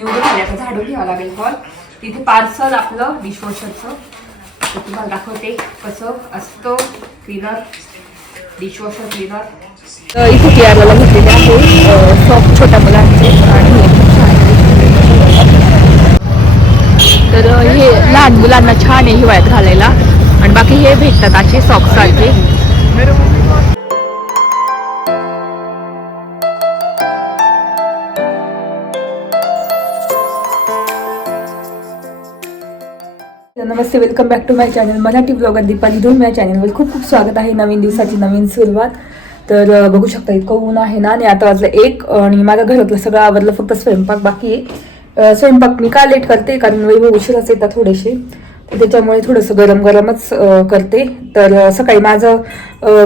एवढं झाले आता झाडून घ्यावं लागेल हॉल तिथे पार्सल आपलं डिशवॉशरचं तर तुम्हाला दाखवते कसं असतं क्लिनर डिशवॉशर क्लीनर इथे कियाराला घेतलेले आहे. सॉफ्ट छोट्या मुलांचे आणि तर हे लहान मुलांना छान आहे हिवाळ्यात घालायला. आणि बाकी हे भेटतात असे सॉक्स सारखे. नमस्ते welcome back to my channel Marathi blogger Deepali Dhoom या चॅनलवर खूप खूप स्वागत आहे. नवीन दिवसाची नवीन सुरुवात. तर बघू शकता इतकं ऊन आहे ना आणि आता वाजलं एक आणि माझ्या घरातलं सगळं आवरलं फक्त स्वयंपाक बाकी आहे. स्वयंपाक मी का लेट करते? कारण वैभव उशिराच येतात थोडेसे. त्याच्यामुळे थोडंसं गरम गरमच करते. तर सकाळी माझं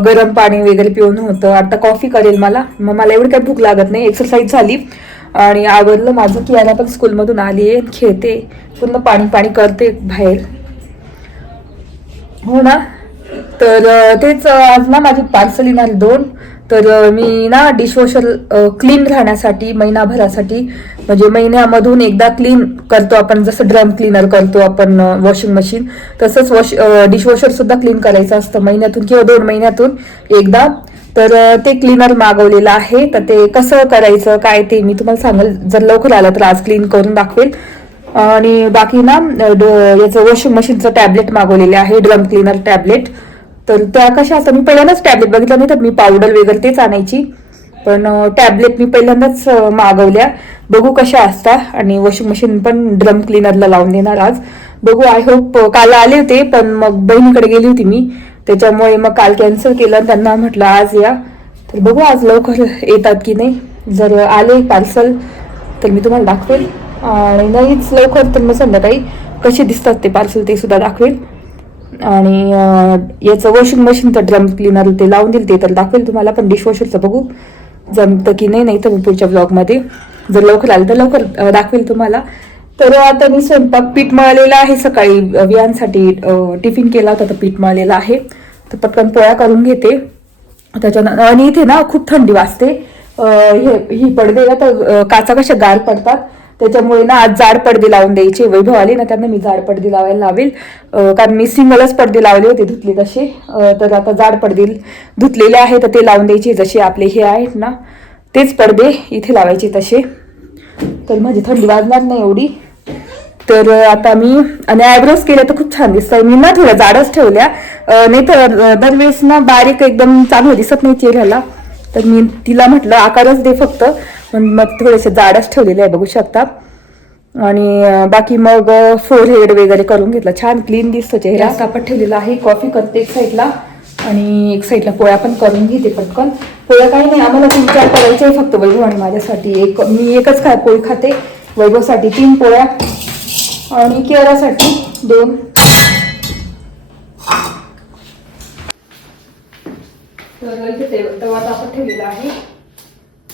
गरम पाणी वगैरे पिऊन होतं. आता कॉफी करेल मला. मग मला एवढी काही भूक लागत नाही. एक्सरसाइज झाली. आणि आवडलं माझं. की याला पण स्कूलमधून आली आहे खेळते. पूर्ण पाणी पाणी करते बाहेर. हो ना? तर तेच आज ना माझी पार्सल येणार दोन. तर मी ना डिशवॉशर क्लीन राहण्यासाठी महिनाभरासाठी म्हणजे महिन्यामधून एकदा क्लीन करतो आपण. जसं ड्रम क्लीनर करतो आपण वॉशिंग मशीन तसंच वॉश डिशवॉशर सुद्धा क्लीन करायचं असतं महिन्यातून किंवा दोन महिन्यातून एकदा. तर ते क्लीनर मागवलेलं आहे. तर ते कसं करायचं काय ते मी तुम्हाला सांगेल. जर लवकर आलं तर आज क्लीन करून दाखवेल. आणि बाकी ना ड- याचं वॉशिंग मशीनचं टॅबलेट मागवलेले आहे ड्रम क्लीनर टॅबलेट तर त्या कशा असतात मी पहिल्यांदाच टॅबलेट बघितलं नाही तर मी पावडर वगैरे तेच आणायची. पण टॅबलेट मी पहिल्यांदाच मागवल्या. बघू कशा असतात आणि वॉशिंग मशीन पण ड्रम क्लीनरला लावून देणार आज. बघू आय होप काल आले होते पण मग बहिणीकडे गेली होती मी. त्याच्यामुळे मग काल कॅन्सल केलं आणि त्यांना म्हटलं आज या. तर बघू आज लवकर येतात की नाही. जर आले पार्सल तर मी तुम्हाला दाखवेल आणि नाहीच लवकर तर मग संध्याकाळी कसे दिसतात ते पार्सल ते सुद्धा दाखवेल. आणि याचं वॉशिंग मशीनचं ड्रम क्लीनर ते लावून देईल ते तर दाखवेल तुम्हाला पण डिशवॉशरचं बघू. जमतं की नाही नाही तर मी पुढच्या ब्लॉगमध्ये जर लवकर आलं तर लवकर दाखवेल तुम्हाला. तर आता मी स्वयंपाक पीठ मळलेलं आहे. सकाळी वियांसाठी टिफिन केला होता तर पीठ मळलेलं आहे. तर पटकन पोळ्या करून घेते. त्याच्यानं आणि इथे ना खूप थंडी वाजते. हे ही पडदे तर काचा कशा गार पडतात. त्याच्यामुळे ना आज जाड पडदे लावून द्यायचे. वैभव आले ना त्यांना मी जाड पडदे लावायला लावेल. कारण मी सिंगलच पडदे लावले होते धुतले तसे. तर आता जाड पडदे धुतलेले आहे तर ते लावून द्यायचे. जसे आपले हे आहेत ना तेच पडदे इथे लावायचे तसे. तर माझी थंडी वाजणार नाही एवढी. तर आता मी आणि आयब्रोज केल्या तर खूप छान दिसतात. मी ना थोड्या जाडच ठेवल्या. नाही तर दरवेळेस ना बारीक एकदम चांगलं दिसत नाही चेहऱ्याला. तर मी तिला म्हटलं आकारच दे फक्त. मग थोडेसे जाडच ठेवलेले आहे बघू शकता. आणि बाकी मग फोर हेड वगैरे करून घेतलं. छान क्लीन दिसतो चेहरा. कापड ठेवलेला आहे. कॉफी करते एक साईडला आणि एक साईडला पोळ्या पण करून घेते पटकन. पोळ्या काही नाही आम्हाला तीन चार करायचे आहे फक्त वैभव आणि माझ्यासाठी. एक मी एकच खा पोळी खाते. वैभवसाठी तीन पोळ्या. आणि केरासाठी दोन. तर इथे तवा तापत ठेवलेला आहे.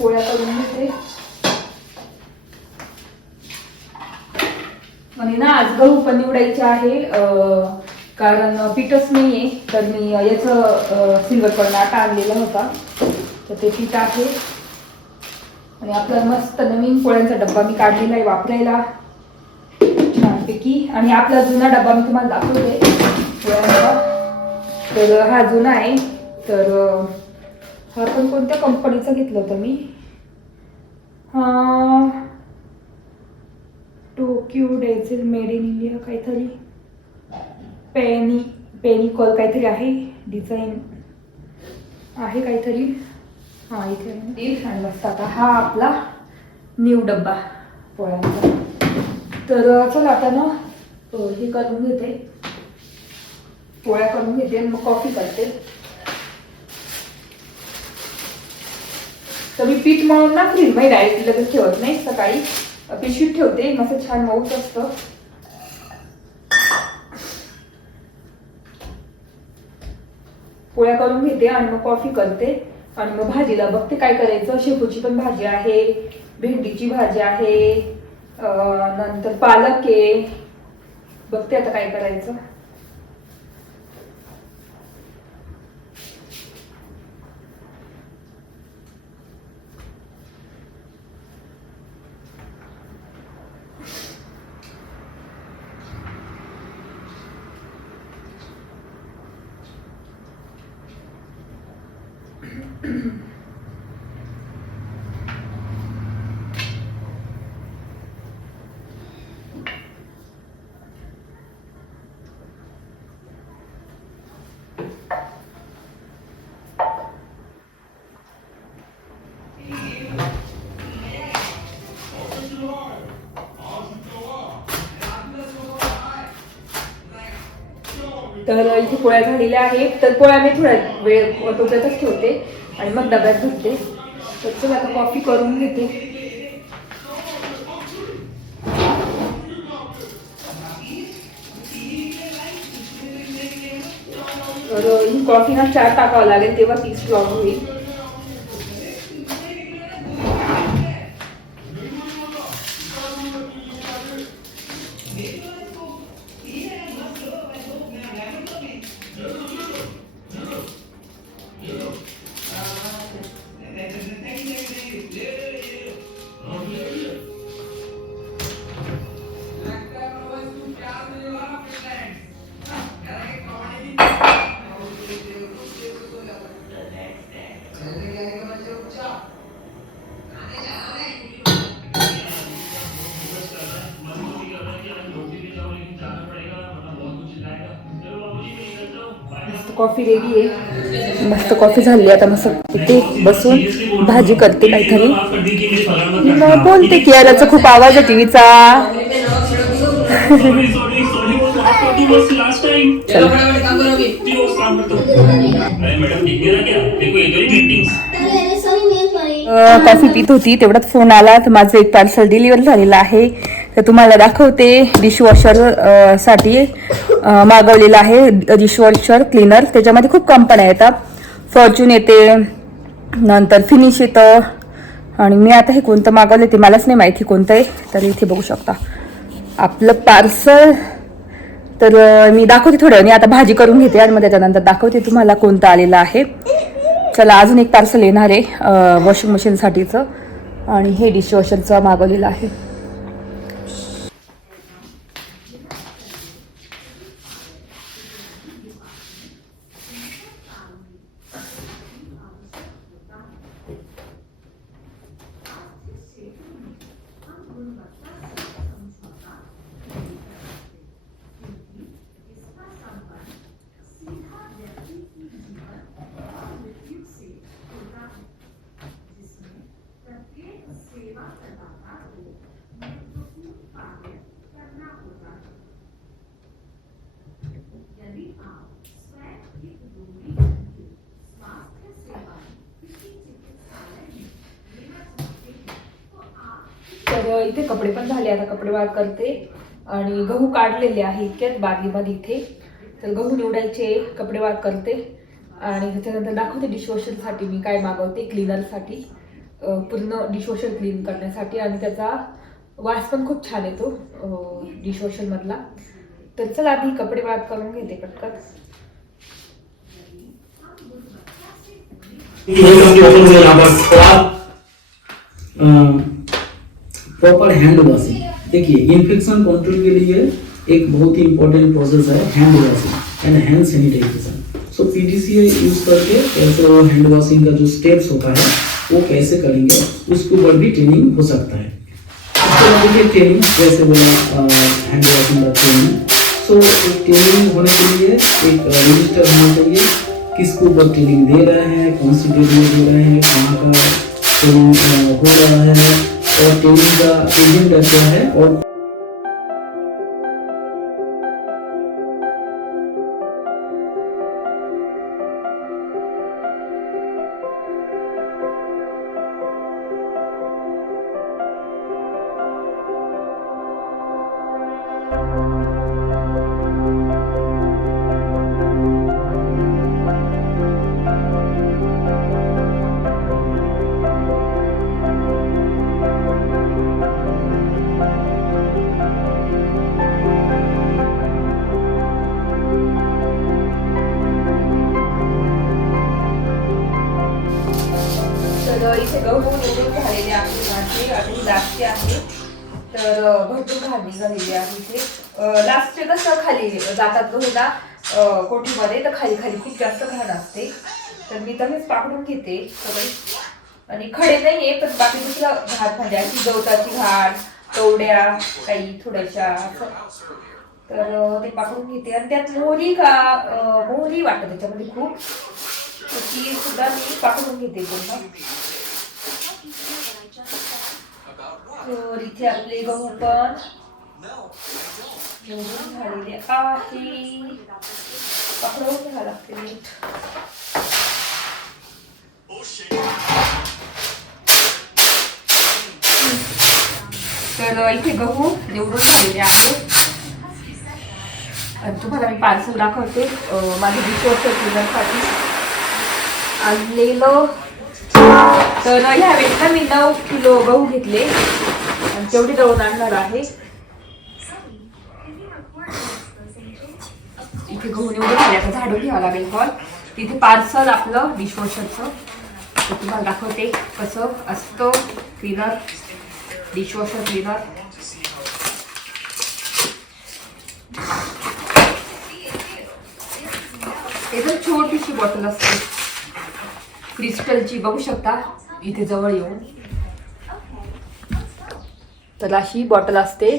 पोळ्या करून घेते आणि ना आज गहू पण निवडायचे आहे कारण पीठच नाहीये. तर मी याचं सिल्वर कलर आटा आणलेला होता. तर ते पीठ आहे. आणि आपला मस्त नवीन पोळ्यांचा डब्बा मी काढलेला आहे वापरायला. छानपैकी. आणि आपला जुना डब्बा मी तुम्हाला दाखवते. पोळ्यांचा. तर हा जुना आहे. तर हा पण कोणत्या कंपनीचा घेतलं होतं मी? हा. टोक्यू डेझिल मेड इन इंडिया काहीतरी. पेनी पेनिकॉल काहीतरी आहे. डिझाईन आहे काहीतरी. हा इथे आहे. आणि मस्त आता. हा आपला न्यू डब्बा पोळ्यांचा. तर चला आता ना हे करून घेते. पोळ्या करून घेते मग कॉफी करते. तर मी पीठ मळून ना फ्रीजमध्ये डायरेक्ट लगेच ठेवत नाही सकाळी. पिशवीत ठेवते मस्त छान मऊच असतं. पोळ्या करून घेते आणि मग कॉफी करते. आणि मग भाजीला बघते काय करायचं. शेपूची पण भाजी आहे भेंडीची भाजी आहे नंतर पालक आहे. बघते आता काय करायचं तर इथे पोळ्या झालेल्या आहेत. तर पोळ्या मी थोड्या वेळ टोक्यातच ठेवते आणि मग डब्यात धुते. तर चला आता कॉफी करून घेते. तर ही कॉफी ना चार टाकावं लागेल तेव्हा ती स्ट्रॉंग होईल. कॉफी रेडी आहे. मस्त कॉफी झाली आता मस्त तिथे बसून भाजी करते काहीतरी. मग बोलते की याचा खूप आवाज आहे टीव्हीचा. कॉफी पित होती. तेवढ्यात फोन आला. तर माझं एक पार्सल डिलिव्हर झालेलं आहे. तर तुम्हाला दाखवते डिशवॉशरसाठी मागवलेलं आहे डिशवॉशर क्लीनर. त्याच्यामध्ये खूप कंपन्या येतात. फॉर्च्यून येते नंतर फिनिश येतं. आणि मी आता हे कोणतं मागवलं ते मलाच नाही माहिती कोणतं आहे तर इथे बघू शकता. आपलं पार्सल तर मी दाखवते थोड्या वेळाने. आता भाजी करून घेते आणि मग त्याच्यानंतर दाखवते तुम्हाला कोणतं आलेलं आहे. चला अजून एक पार्सल येणार आहे वॉशिंग मशीनसाठीचं आणि हे डिशवॉशरचं मागवलेलं आहे तर इथे कपडे पण झाले आता कपडे वाळ करते आणि गहू काढलेले आहे इतक्यात बागेमध्ये इथे तर गहू निवडायचे कपडे वाळ करते आणि त्याच्यानंतर दाखवते डिशवॉशरसाठी मी काय मागवते क्लिनरसाठी पूर्ण डिशवॉशर क्लीन करण्यासाठी आणि त्याचा वास पण खूप छान येतो डिशवॉशरमधला तर चला आधी कपडे वाळ करून घेते पटकन कोई प्रॉपर हैंड वॉशिंग देखिए इन्फेक्शन कंट्रोल के लिए एक बहुत ही इंपॉर्टेंट प्रोसेस है hand washing and hand sanitization so PDCA use करके कैसे वो हैंड वॉशिंग का जो स्टेप्स होता है, वो कैसे करेंगे, उसके ऊपर भी ट्रेनिंग हो सकता है। इसके बाद देखिए ट्रेनिंग जैसे बोला हैंड वॉशिंग का ट्रेनिंग सो एक ट्रेनिंग होने के लिए, एक रजिस्टर होना चाहिए किसके ऊपर ट्रेनिंग दे रहे हैं, कौन सी में दे रहे हैं, कहाँ का ट्रेनिंग हो रहा है? और टीवी का एजेंडा क्या है और अ, झालेली आहे इथे. लास्टचे कसं खाली जातात गहूला कोठीमध्ये तर खाली खाली खूप जास्त घाण असते. तर मी तसेच पाकडून घेते. सगळे. आणि खडे नाही आहे पण बाकी दुसरा घाट म्हणजे अशी गवताची घाट तवड्या काही थोड्याशा तर ते पाकडून घेते. आणि त्यात मोहरी का मोहरी वाटत त्याच्यामध्ये खूप. तर ती सुद्धा मी पाकडून घेते पूर्ण तर इथे आपले गहू पण. निवडून झालेले आहे पकडून घ्यावं लागते नीट तर इथे गहू निवडून झालेले आहे तुम्हाला मी पार्सल दाखवते माझ्या डिशवॉशर क्लिनरसाठी आणलेलं तर ह्या वेळेस ना मी नऊ किलो गहू घेतले आणि तेवढी दळून आणणार आहे इथे गहू निवडून झाले आता झाडून घ्यावं लागेल हॉल तिथे पार्सल आपलं डिशवॉशरचं तर तुम्हाला दाखवते कसं असतं क्लिनर डिशवॉशर क्लिनर एकदम छोटीशी बॉटल असते. क्रिस्टलची बघू शकता इथे जवळ येऊन. तर अशी बॉटल असते.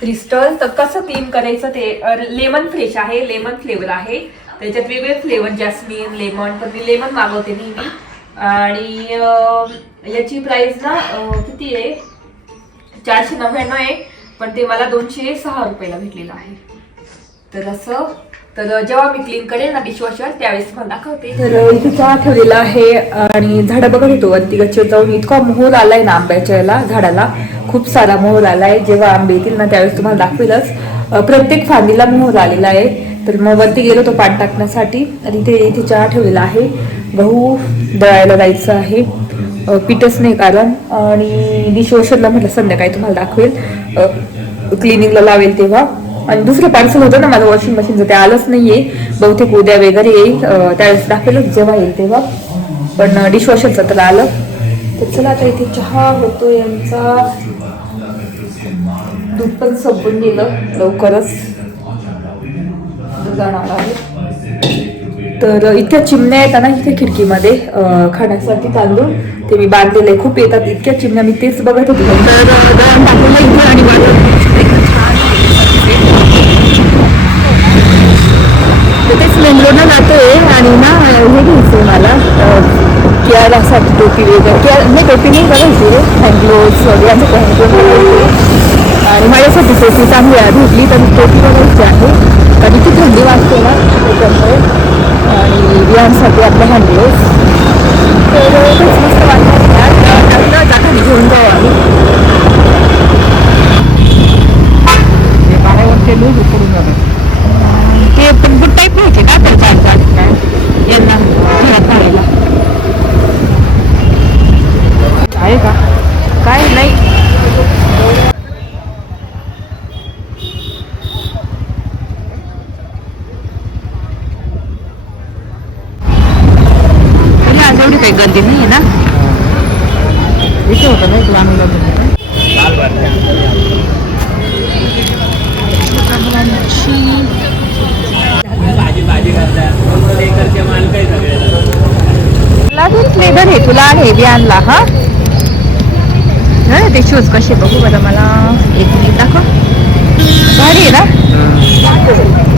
क्रिस्टल तर कसं क्लीन करायचं ते लेमन फ्रेश आहे लेमन फ्लेवर आहे. त्याच्यात वेगवेगळे फ्लेवर जॅस्मिन लेमन पण मी लेमन मागवते नेहमी. आणि याची प्राइस ना किती आहे? चारशे नव्याण्णव आहे पण ते मला दोनशे सहा रुपयाला भेटलेलं आहे. तर असं तर जेव्हा मी क्लीन करेल ना डिशवॉशर त्यावेळेस मला दाखवते. तर इथे चहा ठेवलेला आहे आणि झाडं बघत होतो वरती गच्चीवर जाऊन. इतका मोहर आलाय ना आंब्याच्या याला झाडाला. खूप सारा मोहर आलाय. जेव्हा आंबे येतील ना त्यावेळेस तुम्हाला दाखवेलच. प्रत्येक फांदीला मोहर आलेला आहे. तर मग वरती गेलो तो पाणी टाकण्यासाठी. आणि इथे इथे चहा ठेवलेला आहे. गहू दळायला जायचं आहे. पीठच नाही कारण. आणि डिशवॉशरला म्हटलं संध्याकाळी तुम्हाला दाखवेल. क्लिनिंगला लावेल तेव्हा. आणि दुसरं पार्सल होतं ना माझं वॉशिंग मशीनचं ते आलंच नाहीये. बहुतेक उद्या वगैरे येईल. त्यावेळेस दाखवेलच जेव्हा येईल तेव्हा. पण डिशवॉशरचं तर आलं. तर चला आता इथे चहा होतो यांचा दूध पण संपून गेलं लवकरच. जाणार आहे तर इतक्या चिमण्या येतात ना इथे खिडकीमध्ये. खाण्यासाठी तांदूळ. ते मी बांधलेले. खूप येतात इतक्या चिमण्या. मी तेच बघत होते. तर दळण इथे आणि तर तेच मेंगलोरला जातोय आणि ना हे घ्यायचंय मला. कियारासाठी टोपी वगैरे. किया नाही टोपी नाही बघायची हँडग्लोव्स वगैरे असं हँडग्लोव्स आणि माझ्यासाठी टोपी चांगली आहे. भेटली तर टोपी बघायची आहे. कारण ती थंडी वाजते ना त्याच्यामुळे. आणि बियांसाठी आपलं हँडग्लोव्स तर तेच मस्त वाटतं. जाताना घेऊन जा आम्ही ते पण गुड टाईप घ्यायचे का तर चार चार काय यांना घरात घालायला आहे का काय नाही तरी आज एवढी काही गर्दी नाही आहे ना इथे होतं नाही आम्ही तुला तरी फ्लेवर आहे बी आणला हा? हं, ते शूज कसे बघू बरं मला. एक मिनिट दाखव. भारी आहे ना?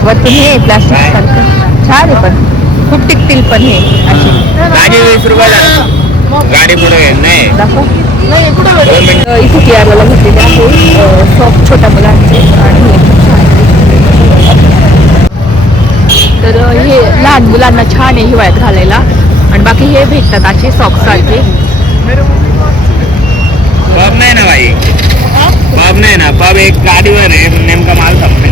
वरतून हे प्लास्टिक सारखं. छान आहे पण. खूप टिकतील पण हे. असे. गाडी वीस रुपयाला गाडी पुढे नाही. दाखव. इथे केरळला घेतलेले आहे. सॉफ्ट छोट्या मुलांचे. आणि हे खूप छान. तर हे लहान मुलांना छान आहे हिवाळ्यात घालायला. आणि बाकी हे भेटतात असे सॉक्स सारखे. पब नाही ना भाई पब नाही ना. पब एक गाडीवर आहे नेमका माल संपेल.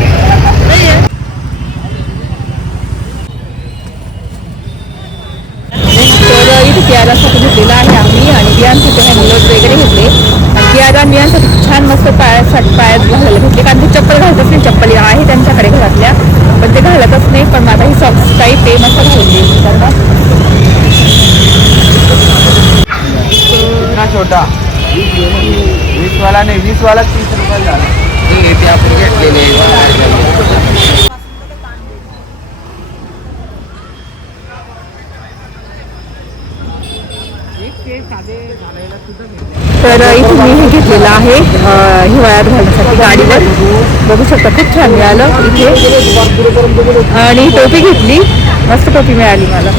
कियारासाठी घेतलेला आहे आम्ही आणि बियांसाठी वगैरे घेतले. आणि कियारा बियांसाठी छान मस्त पायासाठी पायात घालायला घेतले. कारण ते चप्पल घालतच नाही. चप्पल आहे त्यांच्याकडे घरातल्या. पण ते घालतच नाही. पण माझा ही सॉक्स टाईप आहे मस्त घालते त्यांना छोटा. वीस वाला नाही वीसवाला तीस रुपये झाला. आपण घेतलेले तर इथे मी हे घेतलेलं आहे हिवाळ्यात घालण्यासाठी गाडीवर. बघू शकता खूप छान मिळालं इथे. आणि टोपी घेतली. मस्त टोपी मिळाली मला.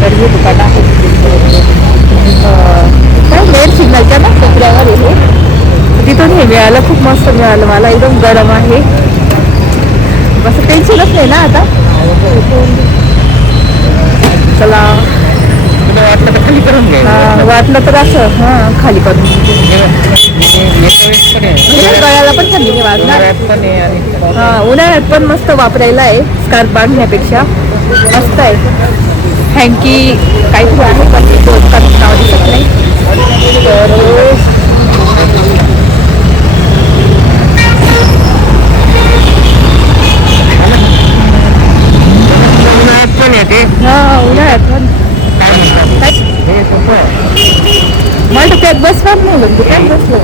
तर हे दुकान आहे काय मेड सिग्नलच्या ना कोपऱ्यावर आहे हे. तिथून हे मिळालं खूप मस्त मिळालं मला एकदम गरम आहे. बस टेन्शनच नाही ना आता. चला. वाटलं तर खाली करून वाटलं तर असं हा खाली करून गळ्याला पण थंडी नाही वाजणार. पण आहे आणि हा उन्हाळ्यात पण मस्त वापरायला आहे स्कार्फ बांधण्यापेक्षा. मस्त आहे. हँकी काहीतरी आहे पण नाव दिसत नाही. तर उन्हाळ्यात पण त्यात बसणार नाही म्हणजे त्यात बसलं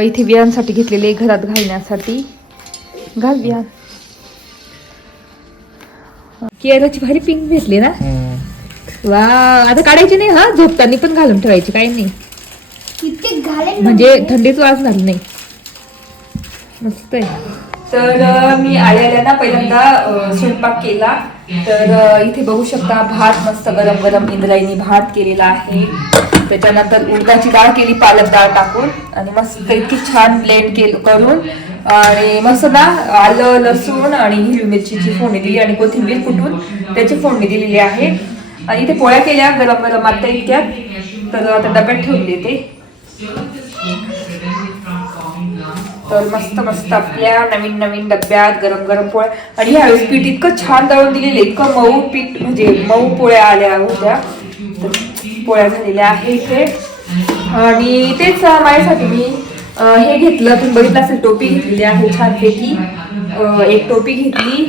इथे बियांसाठी घेतलेले घरात घालण्यासाठी. घाल बियान केरळची भारी पिंक भेटली ना? वा आता काढायची नाही हा? झोपताना पण घालून ठेवायची काही नाही. इतके घाले म्हणजे थंडीच वाजणार नाही. मस्त आहे. तर मी आल्याला ना पहिल्यांदा स्वयंपाक केला. तर इथे बघू शकता भात मस्त गरम गरम इंद्रायणी भात केलेला आहे. त्याच्यानंतर उडदाची डाळ केली पालक डाळ टाकून. आणि मस्त इतकी छान ब्लेंड केलं करून आणि मस्त ना आलं लसूण आणि हिरवी मिरचीची फोडणी दिली आणि कोथिंबीर कुटून त्याची फोडणी दिलेली आहे. आणि इथे पोळ्या केल्या गरम गरम आता इतक्यात. तर आता डब्यात ठेवून देते. तर मस्त मस्त. आपल्या नवीन नवीन डब्यात गरम गरम पोळ्या. आणि ह्यावेळेस पीठ इतकं छान दळून दिलेलं इतकं मऊ पीठ म्हणजे मऊ पोळ्या आल्या होत्या. तर पोळ्या झालेल्या आहे इथे. आणि तेच माझ्यासाठी मी हे घेतलं. तुम्ही बघितलं असेल टोपी घेतलेली आहे छानपैकी. एक टोपी घेतली.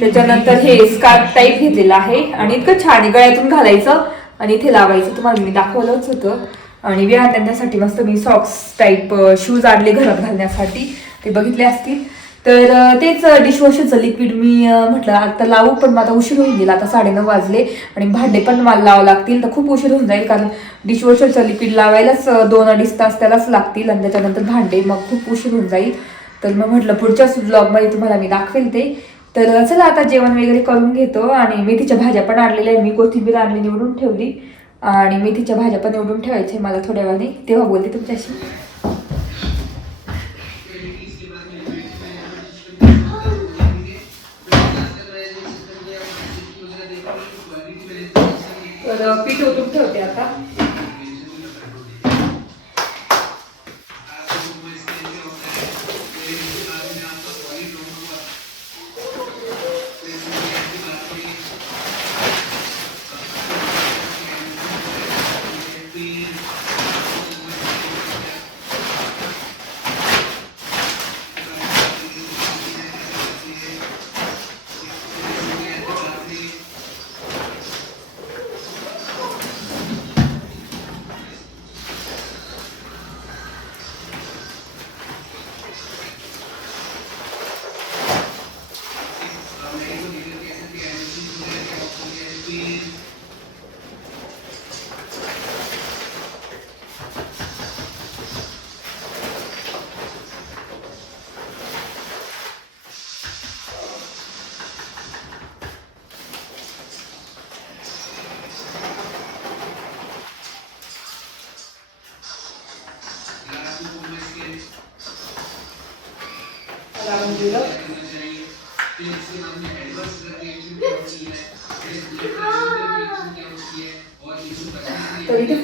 त्याच्यानंतर हे स्कार्फ टाईप घेतलेलं आहे. आणि इतकं छान गळ्यातून घालायचं आणि इथे लावायचं. तुम्हाला मी दाखवलंच होतं. आणि विहार त्यांच्यासाठी मस्त मी सॉक्स टाईप शूज आणले घरात घालण्यासाठी. ते बघितले असतील. तर तेच डिशवॉशरचं लिक्विड मी म्हटलं आता लावू पण माझा उशीर होऊन गेला. आता साडेनऊ वाजले आणि भांडे पण मला लावावं लागतील. तर खूप उशीर होऊन जाईल कारण डिशवॉशरचं लिक्विड लावायलाच दोन अडीच तास त्यालाच लागतील आणि त्याच्यानंतर भांडे मग खूप उशीर होऊन जाईल. तर मग म्हटलं पुढच्याच ब्लॉगमध्ये तुम्हाला मी दाखवेल ते. तर चला आता जेवण वगैरे करून घेतो आणि मेथीच्या भाज्या पण आणलेल्या आहे मी कोथिंबीर आणली निवडून ठेवली. आणि मेथीच्या भाज्या पण निवडून ठेवायचे मला थोड्या वेळाने. तेव्हा बोलते तुमच्याशी. तर पीठ ओतून ठेवते आता.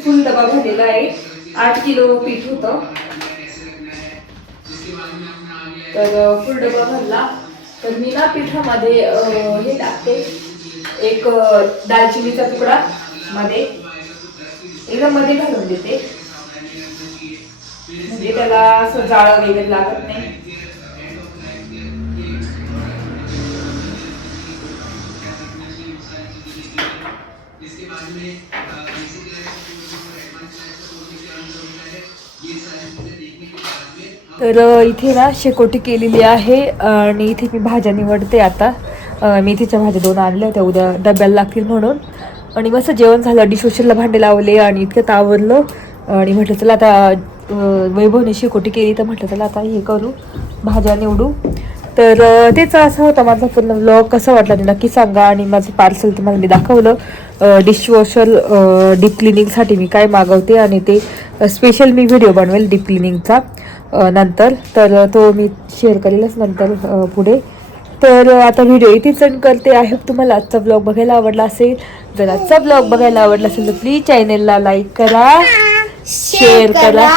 फुल डबा भरलेला आहे. आठ किलो पीठ होतं. तर फुल डबा भरला. तर मी ना पिठामध्ये हे टाकते. एक दालचिनीचा तुकडा मध्ये. एकदम मध्ये घालून देते. म्हणजे त्याला असं जाळं वगैरे लागत नाही. तर इथे ना शेकोटी केलेली आहे आणि इथे मी भाज्या निवडते आता. मी मेथीच्या भाज्या दोन आणल्या त्या उद्या डब्याला लागतील म्हणून. आणि मस्त जेवण झालं डिशवॉशरला भांडे लावले आणि इतकं आवरलं आणि म्हटलं चला आता वैभवने शेकोटी केली तर म्हटलं चला आता हे करू भाज्या निवडू. तर तेच असं होता माझा पूर्ण ब्लॉग कसा वाटला ते नक्की सांगा आणि माझं पार्सल तुम्हाला मी दाखवलं. डिशवॉशर डीप क्लिनिंगसाठी मी काय मागवते आणि ते स्पेशल मी व्हिडिओ बनवेल डीप क्लिनिंगचा नंतर. तर तो मी शेअर करेलच नंतर पुढे. तर आता व्हिडिओ इथेच एंड करते आय होप तुम्हाला आजचा ब्लॉग बघायला आवडला असेल जर आजचा ब्लॉग बघायला आवडला असेल तर प्लीज चॅनेलला लाईक करा शेअर करा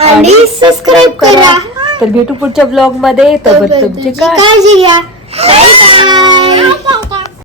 आणि सबस्क्राईब करा. तर भेटू पुढच्या ब्लॉगमध्ये. तोपर्यंत तुमची काय काळजी घ्या. Bye bye